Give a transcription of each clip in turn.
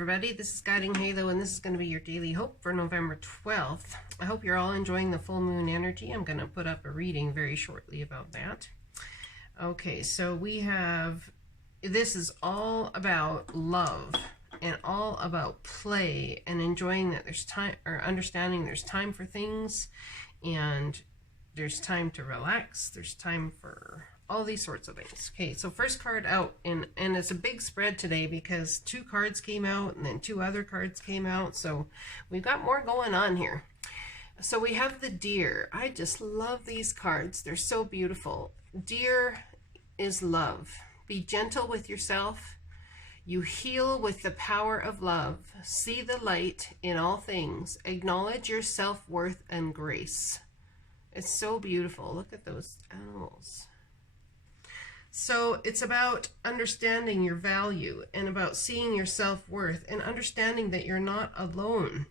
everybody. This is Guiding Halo, and this is going to be your daily hope for November 12th. I hope you're all enjoying the full moon energy. I'm going to put up a reading very shortly about that. Okay, so we have, this is all about love and all about play and enjoying that there's time, or understanding there's time for things, and there's time to relax, there's time for all these sorts of things. Okay, so first card out, and it's a big spread today because 2 cards came out and then 2 other cards came out, so we've got more going on here. So we have the Deer. I just love these cards. They're so beautiful. Deer is love. Be gentle with yourself. You heal with the power of love. See the light in all things. Acknowledge your self-worth and grace. It's so beautiful. Look at those animals. So it's about understanding your value and about seeing your self-worth and understanding that you're not alone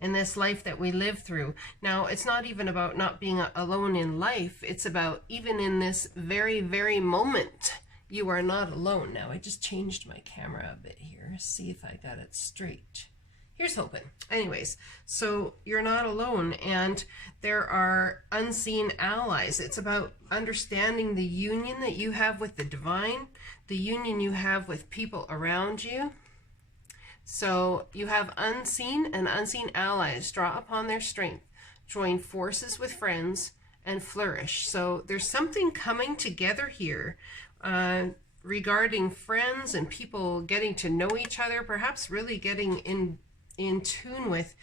in this life that we live through. Now, it's not even about not being alone in life. It's about even in this very, very moment, you are not alone. Now, I just changed my camera a bit here. See if I got it straight. Here's hoping. Anyways, so you're not alone, and there are unseen allies. It's about understanding the union that you have with the divine, the union you have with people around you. So you have unseen and unseen allies. Draw upon their strength, join forces with friends, and flourish. So there's something coming together here regarding friends and people getting to know each other, perhaps really getting in tune with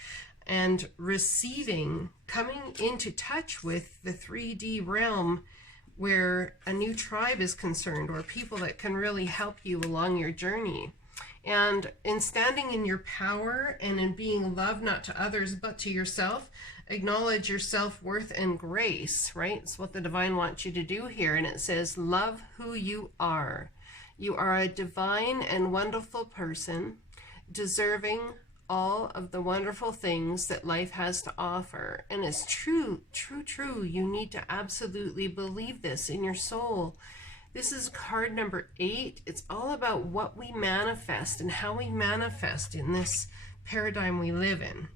and receiving, coming into touch with the 3D realm where a new tribe is concerned, or people that can really help you along your journey. And in standing in your power and in being love, not to others, but to yourself, acknowledge your self-worth and grace, right? It's what the divine wants you to do here. And it says, love who you are. You are a divine and wonderful person, deserving all of the wonderful things that life has to offer. And it's true, true, true. You need to absolutely believe this in your soul. This is card number 8. It's all about what we manifest and how we manifest in this paradigm we live in.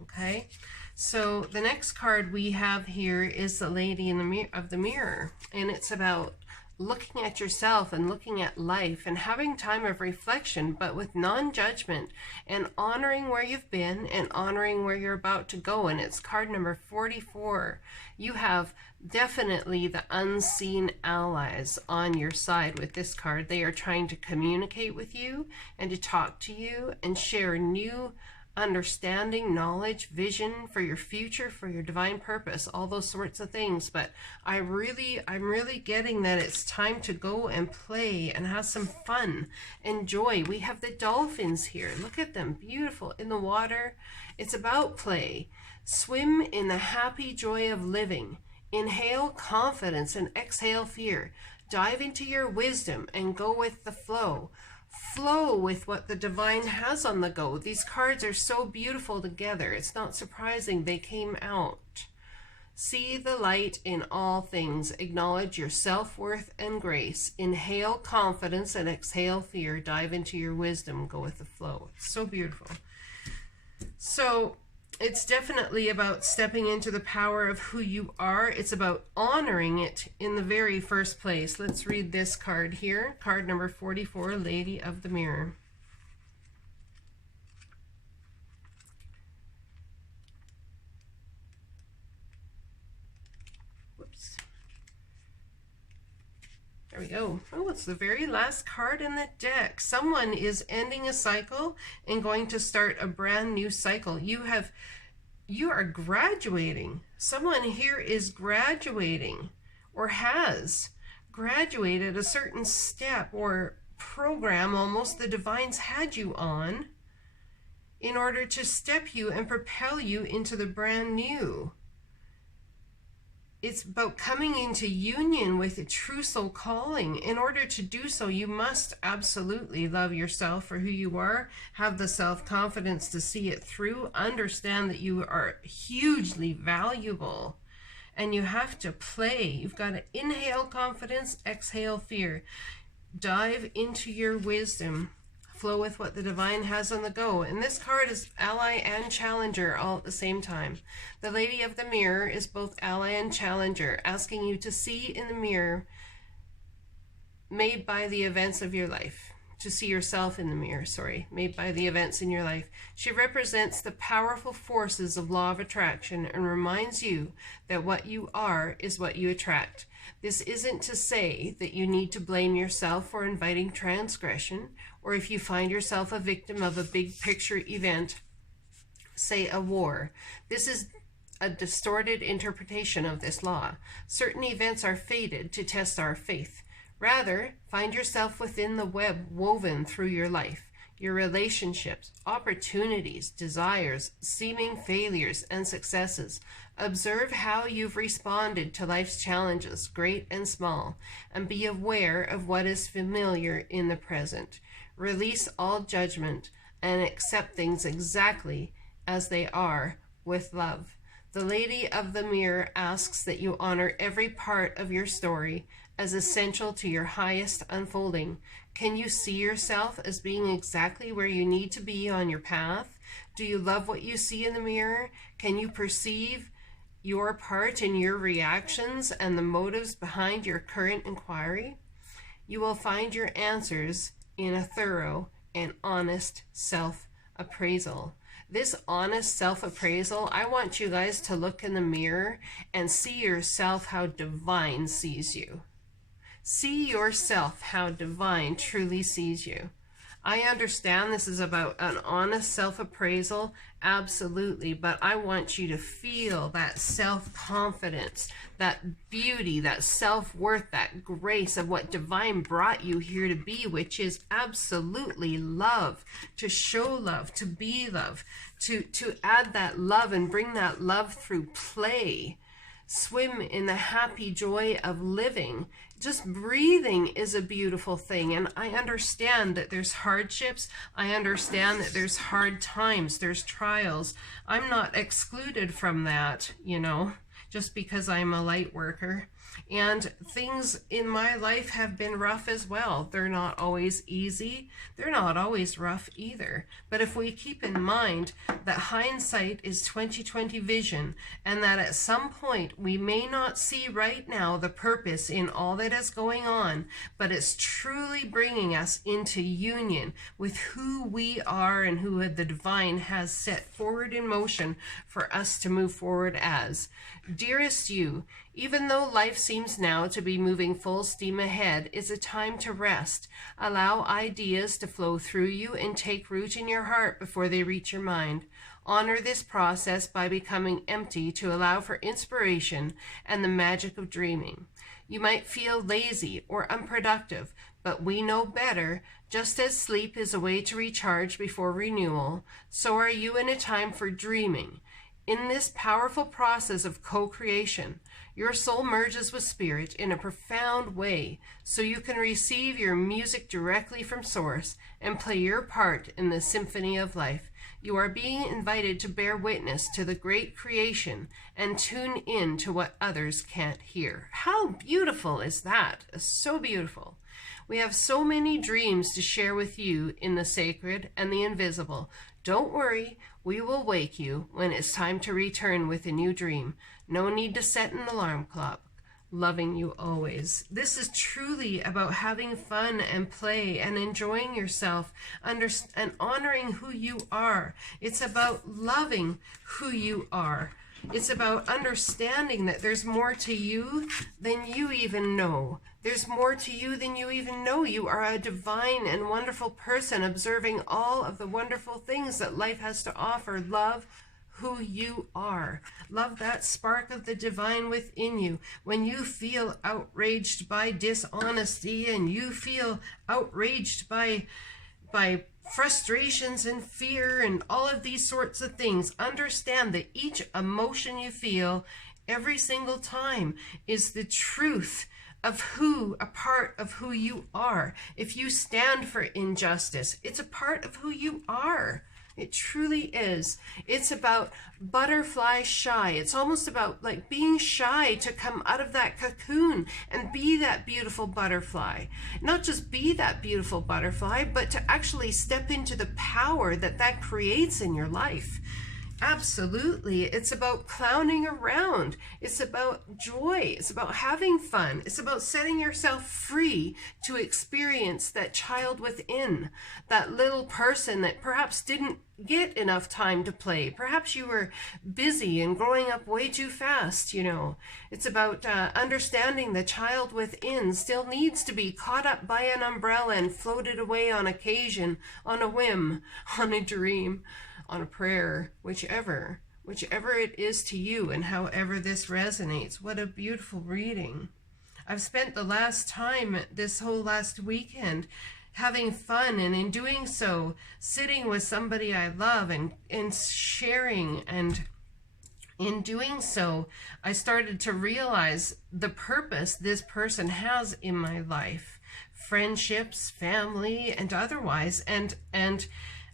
Okay, so the next card we have here is the Lady in the Mirror, and it's about looking at yourself and looking at life and having time of reflection, but with non-judgment, and honoring where you've been and honoring where you're about to go. And it's card number 44. You have definitely the unseen allies on your side with this card. They are trying to communicate with you and to talk to you and share new understanding, knowledge, vision for your future, for your divine purpose, all those sorts of things. But I'm really getting that it's time to go and play and have some fun, enjoy. We have the dolphins here. Look at them, beautiful in the water. It's about play. Swim in the happy joy of living. Inhale confidence and exhale fear. Dive into your wisdom and go with the flow. Flow with what the divine has on the go. These cards are so beautiful together. It's not surprising they came out. See the light in all things. Acknowledge your self-worth and grace. Inhale confidence and exhale fear. Dive into your wisdom. Go with the flow. It's so beautiful. So it's definitely about stepping into the power of who you are. It's about honoring it in the very first place. Let's read this card here. Card number 44, Lady of the Mirror. Whoops. There we go. Oh, it's the very last card in the deck. Someone is ending a cycle and going to start a brand new cycle. You are graduating. Someone here is graduating or has graduated a certain step or program almost the divines had you on in order to step you and propel you into the brand new. It's about coming into union with a true soul calling. In order to do so, you must absolutely love yourself for who you are, have the self-confidence to see it through, understand that you are hugely valuable, and you have to play. You've got to inhale confidence, exhale fear. Dive into your wisdom. flow with what the divine has on the go. And this card is ally and challenger all at the same time. The Lady of the Mirror is both ally and challenger, asking you to see in the mirror made by the events of your life. To see yourself in the mirror, made by the events in your life. She represents the powerful forces of law of attraction and reminds you that what you are is what you attract. This isn't to say that you need to blame yourself for inviting transgression, or if you find yourself a victim of a big picture event, say a war. This is a distorted interpretation of this law. Certain events are fated to test our faith. Rather, find yourself within the web woven through your life, your relationships, opportunities, desires, seeming failures, and successes. Observe how you've responded to life's challenges, great and small, and be aware of what is familiar in the present. Release all judgment and accept things exactly as they are with love. The Lady of the Mirror asks that you honor every part of your story as essential to your highest unfolding. Can you see yourself as being exactly where you need to be on your path? Do you love what you see in the mirror? Can you perceive your part in your reactions and the motives behind your current inquiry? You will find your answers in a thorough and honest self-appraisal. This honest self-appraisal, I want you guys to look in the mirror and see yourself how divine sees you. See yourself how divine truly sees you. I understand this is about an honest self-appraisal, absolutely, but I want you to feel that self-confidence, that beauty, that self-worth, that grace of what divine brought you here to be, which is absolutely love, to show love, to be love, to add that love and bring that love through play. Swim in the happy joy of living. Just breathing is a beautiful thing, and I understand that there's hardships. I understand that there's hard times, there's trials. I'm not excluded from that, you know, just because I'm a light worker. And things in my life have been rough as well. They're not always easy. They're not always rough either. But if we keep in mind that hindsight is 20/20 vision, and that at some point we may not see right now the purpose in all that is going on, but it's truly bringing us into union with who we are and who the divine has set forward in motion for us to move forward as. Dearest you, even though life seems now to be moving full steam ahead, it's a time to rest. Allow ideas to flow through you and take root in your heart before they reach your mind. Honor this process by becoming empty to allow for inspiration and the magic of dreaming. You might feel lazy or unproductive, but we know better. Just as sleep is a way to recharge before renewal, so are you in a time for dreaming. In this powerful process of co-creation, your soul merges with spirit in a profound way, so you can receive your music directly from source and play your part in the symphony of life. You are being invited to bear witness to the great creation and tune in to what others can't hear. How beautiful is that? So beautiful. We have so many dreams to share with you in the sacred and the invisible. Don't worry, we will wake you when it's time to return with a new dream. No need to set an alarm clock. Loving you always. This is truly about having fun and play and enjoying yourself and honoring who you are. It's about loving who you are. It's about understanding that there's more to you than you even know. There's more to you than you even know. You are a divine and wonderful person observing all of the wonderful things that life has to offer. Love who you are. Love that spark of the divine within you. When you feel outraged by dishonesty and you feel outraged by frustrations and fear and all of these sorts of things, understand that each emotion you feel every single time is the truth of a part of who you are. If you stand for injustice, it's a part of who you are. It truly is. It's about butterfly shy. It's almost about like being shy to come out of that cocoon and be that beautiful butterfly. Not just be that beautiful butterfly, but to actually step into the power that that creates in your life. Absolutely. It's about clowning around. It's about joy. It's about having fun. It's about setting yourself free to experience that child within, that little person that perhaps didn't get enough time to play. Perhaps you were busy and growing up way too fast, you know. It's about understanding the child within still needs to be caught up by an umbrella and floated away on occasion, on a whim, on a dream, on a prayer, whichever it is to you and however this resonates. What a beautiful reading. I've spent the last time this whole last weekend having fun, and in doing so, sitting with somebody I love and sharing, and in doing so, I started to realize the purpose this person has in my life, friendships, family, and otherwise, and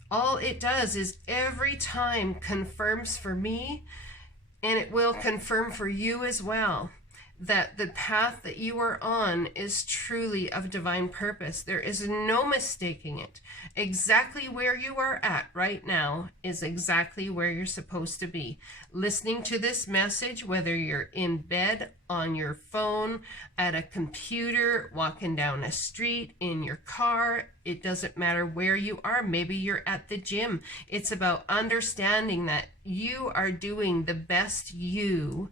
all it does is every time confirms for me, and it will confirm for you as well, that the path that you are on is truly of divine purpose. There is no mistaking it. Exactly where you are at right now is exactly where you're supposed to be. Listening to this message, whether you're in bed, on your phone, at a computer, walking down a street, in your car, it doesn't matter where you are. Maybe you're at the gym. It's about understanding that you are doing the best you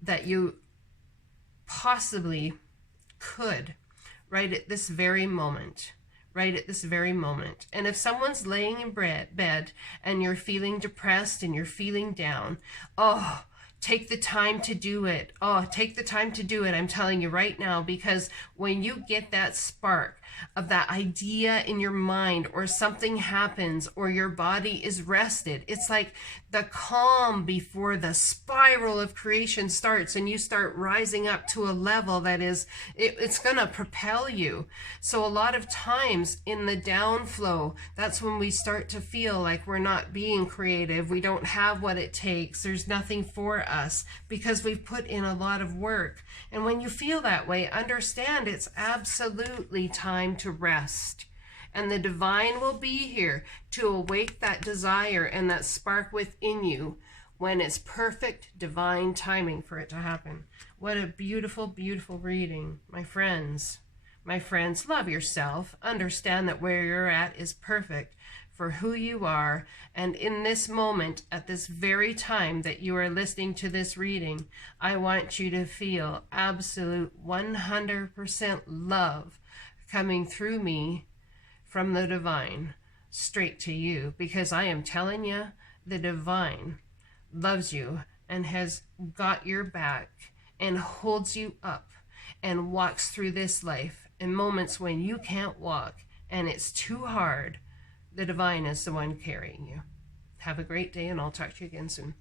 that you possibly could right at this very moment. Right at this very moment. And if someone's laying in bed and you're feeling depressed and you're feeling down, oh, take the time to do it. Oh, take the time to do it. I'm telling you right now, because when you get that spark of that idea in your mind, or something happens, or your body is rested, it's like the calm before the spiral of creation starts, and you start rising up to a level that is, it's going to propel you. So a lot of times in the downflow, that's when we start to feel like we're not being creative. We don't have what it takes. There's nothing for us because we've put in a lot of work. And when you feel that way, understand it's absolutely time to rest. And the divine will be here to awake that desire and that spark within you when it's perfect divine timing for it to happen. What a beautiful, beautiful reading. My friends, love yourself. Understand that where you're at is perfect for who you are. And in this moment, at this very time that you are listening to this reading, I want you to feel absolute 100% love coming through me from the divine straight to you, because I am telling you, the divine loves you and has got your back and holds you up and walks through this life in moments when you can't walk and it's too hard. The divine is the one carrying you. Have a great day, and I'll talk to you again soon.